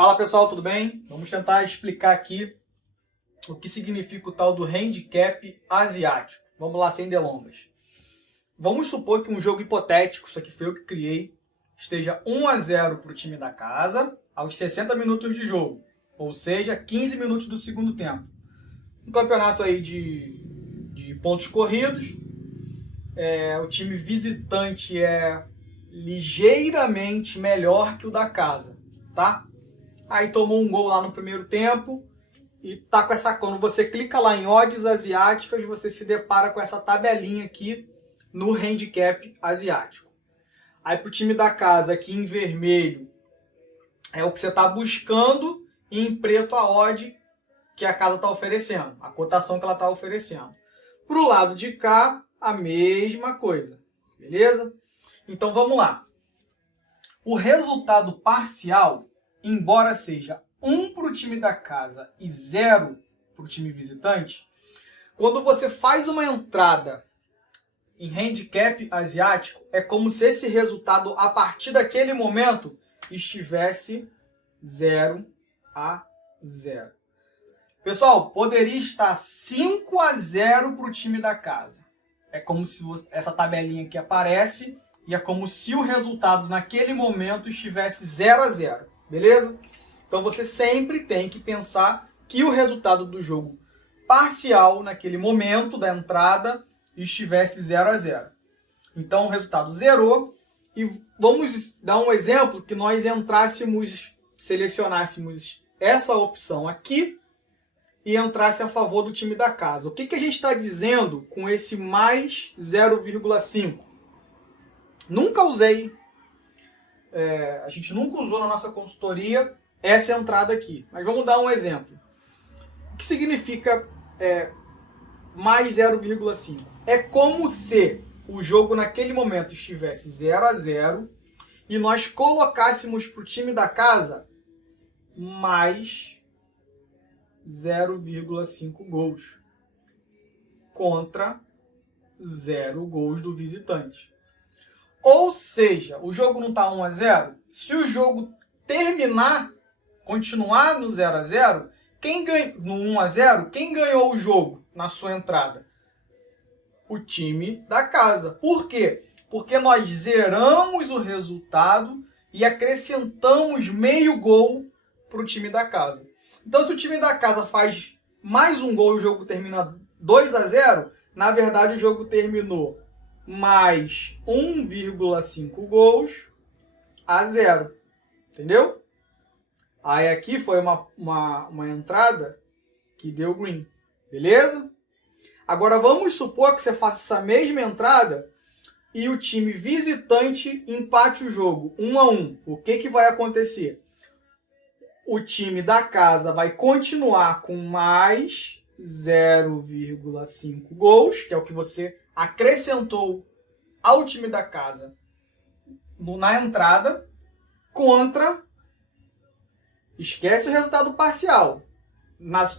Fala pessoal, tudo bem? Vamos tentar explicar aqui o que significa o tal do handicap asiático. Vamos lá, sem delongas. Vamos supor que um jogo hipotético, isso aqui foi eu que criei, esteja 1-0 para o time da casa aos 60 minutos de jogo, ou seja, 15 minutos do segundo tempo. Um campeonato aí de pontos corridos, o time visitante é ligeiramente melhor que o da casa, tá? Aí tomou um gol lá no primeiro tempo e tá com essa... Quando você clica lá em odds asiáticas, você se depara com essa tabelinha aqui no handicap asiático. Aí pro time da casa aqui em vermelho é o que você está buscando e em preto a odd que a casa está oferecendo, a cotação que ela está oferecendo. Pro lado de cá, a mesma coisa, beleza? Então vamos lá. O resultado parcial, embora seja 1 para o time da casa e 0 para o time visitante, quando você faz uma entrada em handicap asiático, é como se esse resultado, a partir daquele momento, estivesse 0-0. Pessoal, poderia estar 5-0 para o time da casa. É como se essa tabelinha aqui aparece e é como se o resultado naquele momento estivesse 0-0. Beleza? Então você sempre tem que pensar que o resultado do jogo parcial naquele momento da entrada estivesse 0-0. Então o resultado zerou e vamos dar um exemplo que nós selecionássemos essa opção aqui e entrasse a favor do time da casa. O que a gente está dizendo com esse mais 0,5? Nunca usei, a gente nunca usou na nossa consultoria essa entrada aqui. Mas vamos dar um exemplo. O que significa mais 0,5? É como se o jogo naquele momento estivesse 0-0 e nós colocássemos para o time da casa mais 0,5 gols contra 0 gols do visitante. Ou seja, o jogo não está 1-0. Se o jogo terminar, continuar no 0-0, no 1-0, quem ganhou o jogo na sua entrada? O time da casa. Por quê? Porque nós zeramos o resultado e acrescentamos meio gol para o time da casa. Então, se o time da casa faz mais um gol e o jogo termina 2-0, na verdade o jogo terminou mais 1,5 gols a 0. Entendeu? Aí aqui foi uma entrada que deu green. Beleza? Agora vamos supor que você faça essa mesma entrada e o time visitante empate o jogo 1-1. O que vai acontecer? O time da casa vai continuar com mais 0,5 gols, que é o que você acrescentou ao time da casa na entrada, contra... Esquece o resultado parcial.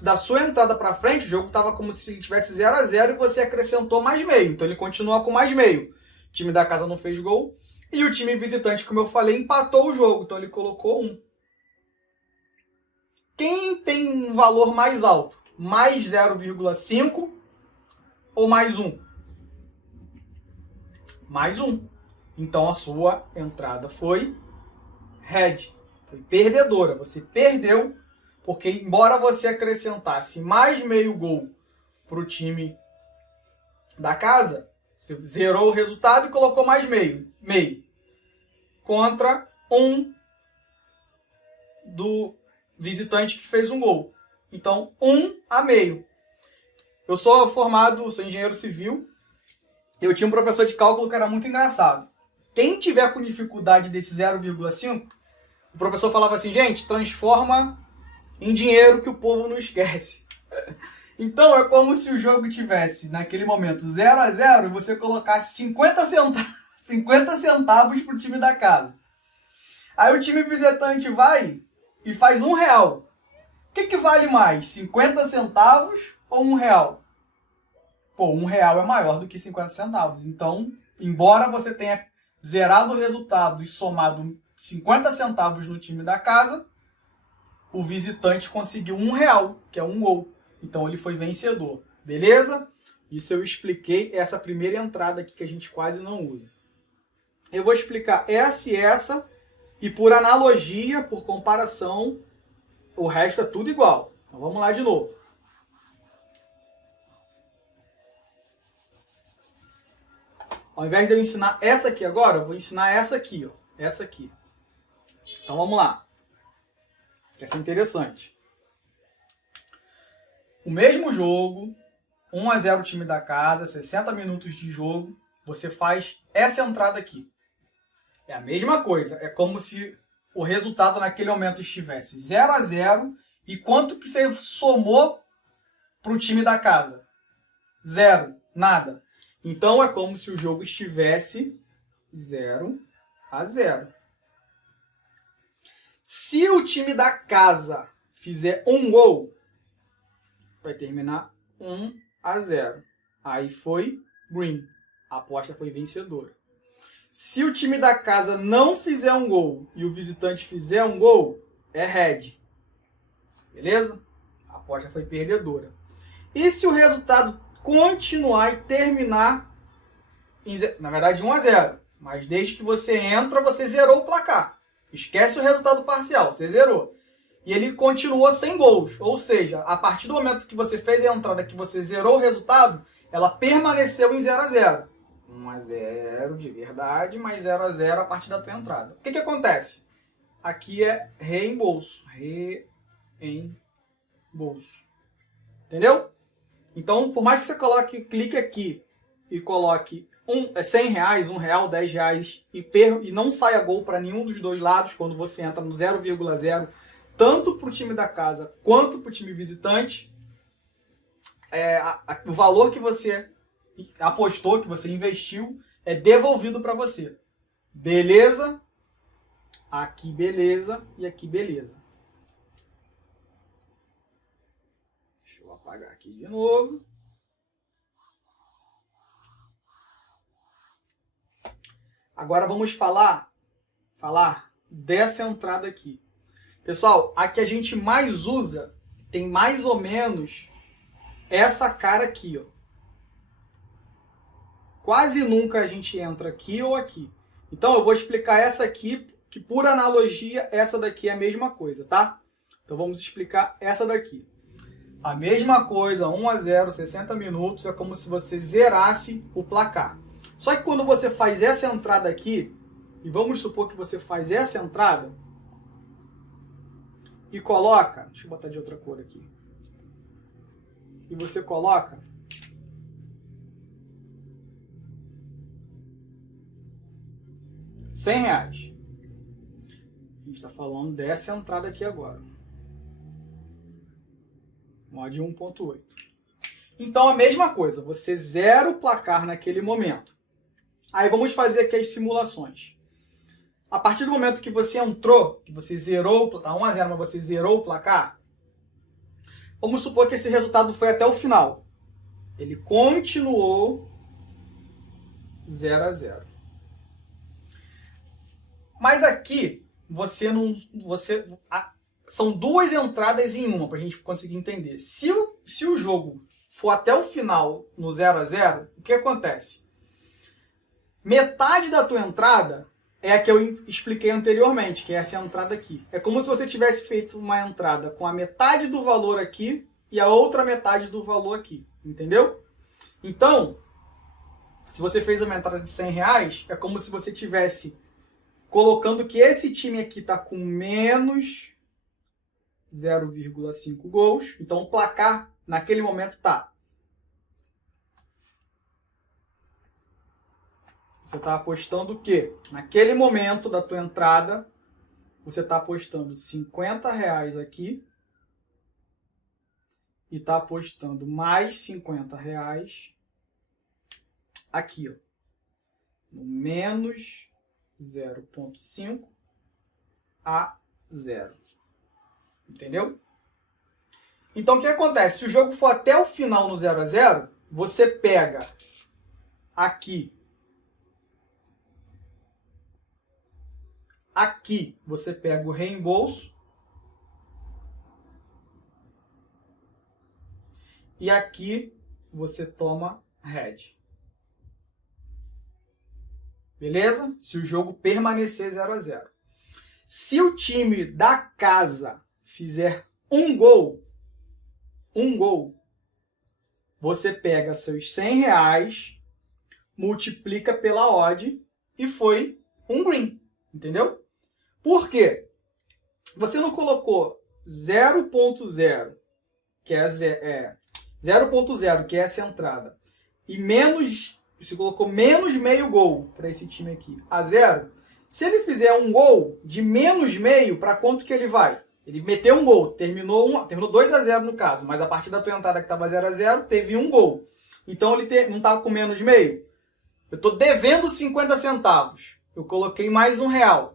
Da sua entrada para frente, o jogo estava como se tivesse 0-0 e você acrescentou mais meio. Então ele continua com mais meio. O time da casa não fez gol. E o time visitante, como eu falei, empatou o jogo. Então ele colocou 1. Quem tem um valor mais alto? Mais 0,5 ou mais 1? Mais 1. Então a sua entrada foi red. Foi perdedora. Você perdeu, porque embora você acrescentasse mais meio gol para o time da casa, você zerou o resultado e colocou mais meio. Contra 1 do visitante que fez um gol. Então, 1,5. Eu sou sou engenheiro civil. Eu tinha um professor de cálculo que era muito engraçado. Quem tiver com dificuldade desse 0,5, o professor falava assim, gente, transforma em dinheiro que o povo não esquece. Então é como se o jogo tivesse, naquele momento, 0-0 e você colocasse 50 centavos para o time da casa. Aí o time visitante vai e faz R$1. O que vale mais, 50 centavos ou R$1? Pô, R$1 é maior do que 50 centavos. Então, embora você tenha zerado o resultado e somado 50 centavos no time da casa, o visitante conseguiu R$1, que é um gol. Então ele foi vencedor. Beleza? Isso eu expliquei essa primeira entrada aqui que a gente quase não usa. Eu vou explicar essa e essa, e por analogia, por comparação, o resto é tudo igual. Então vamos lá de novo. Ao invés de eu ensinar essa aqui agora, eu vou ensinar essa aqui, ó. Essa aqui. Então vamos lá. Essa é interessante. O mesmo jogo, 1-0 time da casa, 60 minutos de jogo, você faz essa entrada aqui. É a mesma coisa, é como se o resultado naquele momento estivesse 0-0 e quanto que você somou para o time da casa? 0, nada. Então é como se o jogo estivesse 0-0. Se o time da casa fizer um gol, vai terminar 1-0. Aí foi green. A aposta foi vencedora. Se o time da casa não fizer um gol e o visitante fizer um gol, é red. Beleza? A aposta foi perdedora. E se o resultado continuar e terminar, na verdade 1-0, mas desde que você entra, você zerou o placar. Esquece o resultado parcial, você zerou. E ele continuou sem gols. Ou seja, a partir do momento que você fez a entrada, que você zerou o resultado, ela permaneceu em 0-0. 1-0 de verdade, mas 0-0 a partir da tua entrada. O que acontece? Aqui é reembolso. Reembolso. Entendeu? Então, por mais que você clique aqui e coloque R$100, R$1, R$10 e não saia gol para nenhum dos dois lados quando você entra no 0,0, tanto para o time da casa quanto para o time visitante, o valor que você apostou, que você investiu, é devolvido para você. Beleza? Aqui beleza e aqui beleza. Deixa eu apagar aqui de novo. Agora vamos falar dessa entrada aqui. Pessoal, a que a gente mais usa tem mais ou menos essa cara aqui, ó. Quase nunca a gente entra aqui ou aqui. Então eu vou explicar essa aqui, que por analogia, essa daqui é a mesma coisa, tá? Então vamos explicar essa daqui. A mesma coisa, 1-0, 60 minutos, é como se você zerasse o placar. Só que quando você faz essa entrada aqui, e vamos supor que você faz essa entrada, e coloca, deixa eu botar de outra cor aqui, e você coloca R$100. A gente está falando dessa entrada aqui agora. Mod 1.8. Então a mesma coisa, você zera o placar naquele momento. Aí vamos fazer aqui as simulações. A partir do momento que você entrou, que você zerou, tá 1-0, mas você zerou o placar, vamos supor que esse resultado foi até o final. Ele continuou 0-0. Mas aqui, são duas entradas em uma, para a gente conseguir entender. Se o jogo for até o final no 0-0, o que acontece? Metade da tua entrada é a que eu expliquei anteriormente, que é essa entrada aqui. É como se você tivesse feito uma entrada com a metade do valor aqui e a outra metade do valor aqui. Entendeu? Então, se você fez uma entrada de R$100, é como se você tivesse colocando que esse time aqui está com menos 0,5 gols. Então o placar naquele momento está. Você está apostando o quê? Naquele momento da tua entrada, você está apostando R$50 aqui e está apostando mais R$50 aqui, ó, no menos 0,5 a 0. Entendeu? Então o que acontece? Se o jogo for até o final no 0-0, você pega aqui você pega o reembolso e aqui você toma head. Beleza? Se o jogo permanecer 0-0. Se o time da casa fizer um gol, você pega seus R$100, multiplica pela odd e foi um green. Entendeu? Por quê? Você não colocou 0.0, que é 0.0, que é essa entrada, e você colocou menos meio gol para esse time aqui, a 0. Se ele fizer um gol de menos meio, para quanto que ele vai? Ele meteu um gol, terminou 2-0 no caso, mas a partir da tua entrada que estava 0-0, teve um gol. Então ele não estava com menos meio? Eu estou devendo 50 centavos. Eu coloquei mais R$1.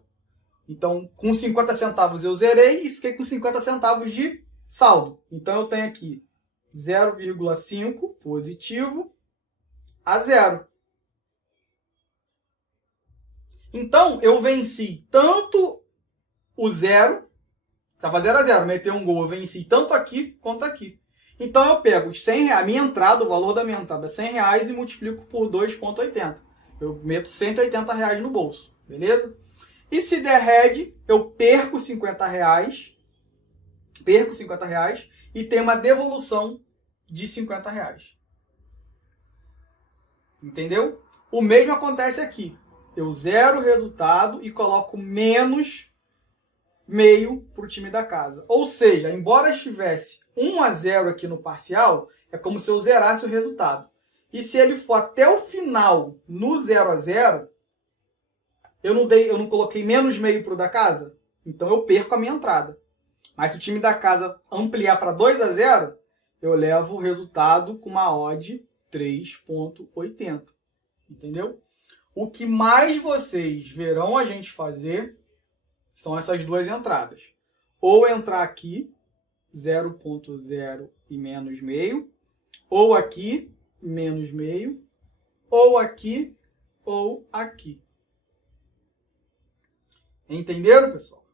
Então, com 50 centavos eu zerei e fiquei com 50 centavos de saldo. Então, eu tenho aqui 0,5 positivo a 0. Então, eu venci tanto o 0, estava 0-0, meteu um gol, eu venci tanto aqui quanto aqui. Então, eu pego os R$100, a minha entrada, o valor da minha entrada é R$100 e multiplico por 2,80. Eu meto R$180 no bolso, beleza? E se der head, eu perco R$50, e tenho uma devolução de R$50. Entendeu? O mesmo acontece aqui. Eu zero o resultado e coloco menos meio para o time da casa. Ou seja, embora estivesse 1-0 aqui no parcial, é como se eu zerasse o resultado. E se ele for até o final no 0-0, eu não coloquei menos meio para o da casa, então eu perco a minha entrada. Mas se o time da casa ampliar para 2-0, eu levo o resultado com uma odd 3,80. Entendeu? O que mais vocês verão a gente fazer são essas duas entradas. Ou entrar aqui, 0,0 e menos meio, ou aqui, menos meio, ou aqui, ou aqui. Entenderam, pessoal?